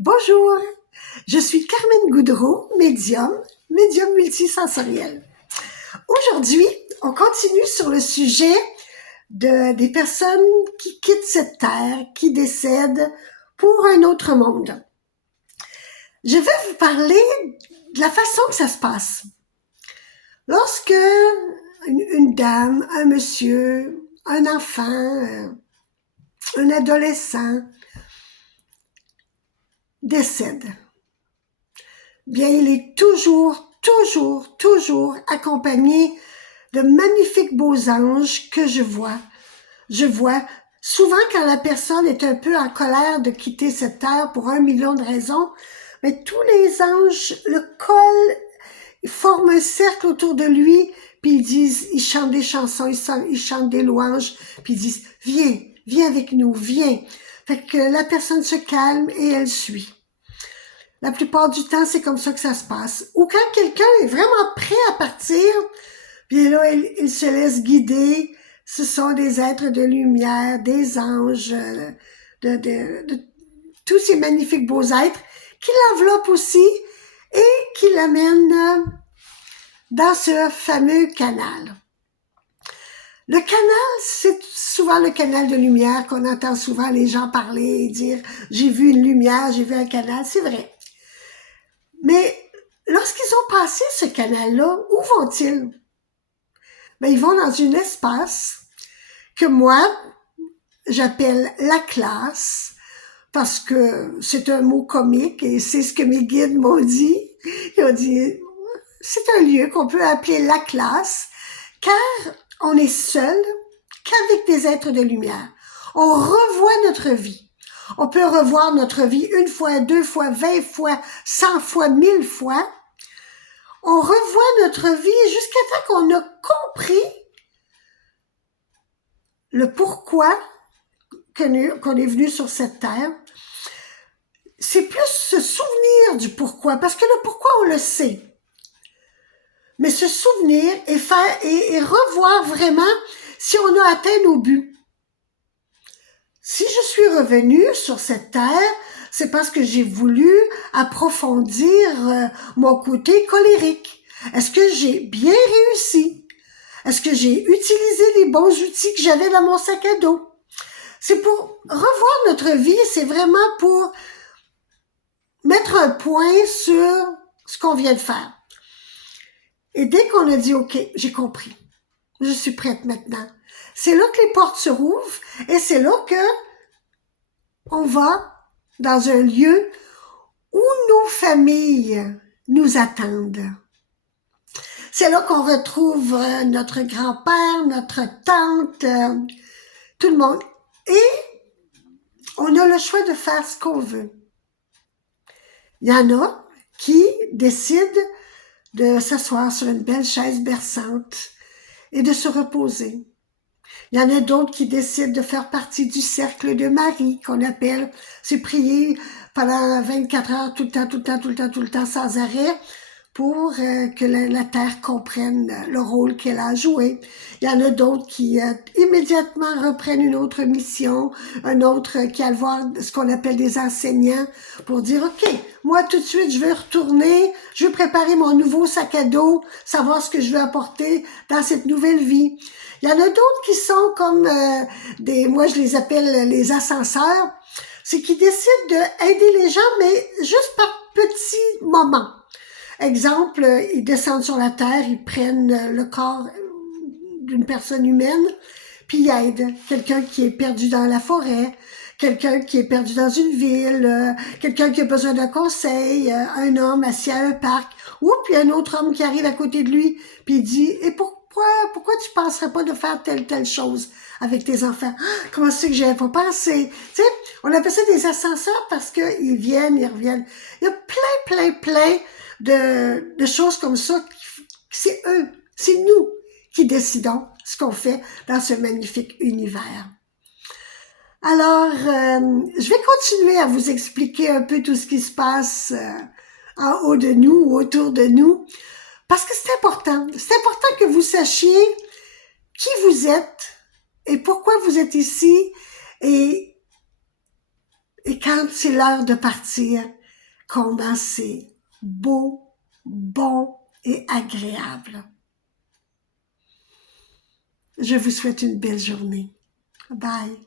Bonjour, je suis Carmen Goudreau, médium multisensoriel. Aujourd'hui, on continue sur le sujet des personnes qui quittent cette terre, qui décèdent pour un autre monde. Je vais vous parler de la façon que ça se passe. Lorsque une dame, un monsieur, un enfant, un adolescent décède, bien, il est toujours accompagné de magnifiques beaux anges que je vois. Je vois souvent quand la personne est un peu en colère de quitter cette terre pour 1 million de raisons, mais tous les anges le collent, ils forment un cercle autour de lui, puis ils chantent des chansons, ils chantent des louanges, puis ils disent « Viens avec nous, viens ». Fait que la personne se calme et elle suit. La plupart du temps, c'est comme ça que ça se passe. Ou quand quelqu'un est vraiment prêt à partir, bien là, il se laisse guider. Ce sont des êtres de lumière, des anges, de tous ces magnifiques beaux êtres qui l'enveloppent aussi et qui l'amènent dans ce fameux canal. Le canal, c'est souvent le canal de lumière qu'on entend souvent les gens parler et dire « j'ai vu une lumière, j'ai vu un canal », c'est vrai. Mais lorsqu'ils ont passé ce canal-là, où vont-ils? Ben, ils vont dans un espace que moi, j'appelle la classe, parce que c'est un mot comique et c'est ce que mes guides m'ont dit. Ils ont dit, c'est un lieu qu'on peut appeler la classe, car on est seul qu'avec des êtres de lumière. On revoit notre vie. On peut revoir notre vie 1 fois, 2 fois, 20 fois, 100 fois, 1000 fois. On revoit notre vie jusqu'à temps qu'on a compris le pourquoi qu'on est venu sur cette terre. C'est plus se souvenir du pourquoi, parce que le pourquoi, on le sait. Mais se souvenir et revoir vraiment si on a atteint nos buts. Si je suis revenue sur cette terre, c'est parce que j'ai voulu approfondir mon côté colérique. Est-ce que j'ai bien réussi? Est-ce que j'ai utilisé les bons outils que j'avais dans mon sac à dos? C'est pour revoir notre vie, c'est vraiment pour mettre un point sur ce qu'on vient de faire. Et dès qu'on a dit « OK, j'ai compris, je suis prête maintenant », c'est là que les portes se rouvrent et c'est là que on va dans un lieu où nos familles nous attendent. C'est là qu'on retrouve notre grand-père, notre tante, tout le monde. Et on a le choix de faire ce qu'on veut. Il y en a qui décident de s'asseoir sur une belle chaise berçante et de se reposer. Il y en a d'autres qui décident de faire partie du cercle de Marie, qu'on appelle, c'est prier pendant 24 heures, tout le temps, sans arrêt, pour que la Terre comprenne le rôle qu'elle a joué. Il y en a d'autres qui immédiatement reprennent une autre mission, un autre qui a voir ce qu'on appelle des enseignants pour dire « OK, moi tout de suite, je vais retourner, je vais préparer mon nouveau sac à dos, savoir ce que je vais apporter dans cette nouvelle vie. » Il y en a d'autres qui sont comme moi je les appelle les ascenseurs, c'est qu'ils décident d'aider les gens, mais juste par petits moments. Exemple, ils descendent sur la terre, ils prennent le corps d'une personne humaine, puis ils aident quelqu'un qui est perdu dans la forêt, quelqu'un qui est perdu dans une ville, quelqu'un qui a besoin d'un conseil, un homme assis à un parc, ou puis un autre homme qui arrive à côté de lui, puis il dit « Et pourquoi tu penserais pas de faire telle chose avec tes enfants? Ah, comment c'est que j'y avais pas pensé? » Tu sais, on appelle ça des ascenseurs parce qu'ils viennent, ils reviennent. Il y a plein de choses comme ça. C'est eux, c'est nous qui décidons ce qu'on fait dans ce magnifique univers. Alors, je vais continuer à vous expliquer un peu tout ce qui se passe en haut de nous ou autour de nous, parce que c'est important. C'est important que vous sachiez qui vous êtes et pourquoi vous êtes ici et Et quand c'est l'heure de partir, comment c'est beau, bon et agréable. Je vous souhaite une belle journée. Bye.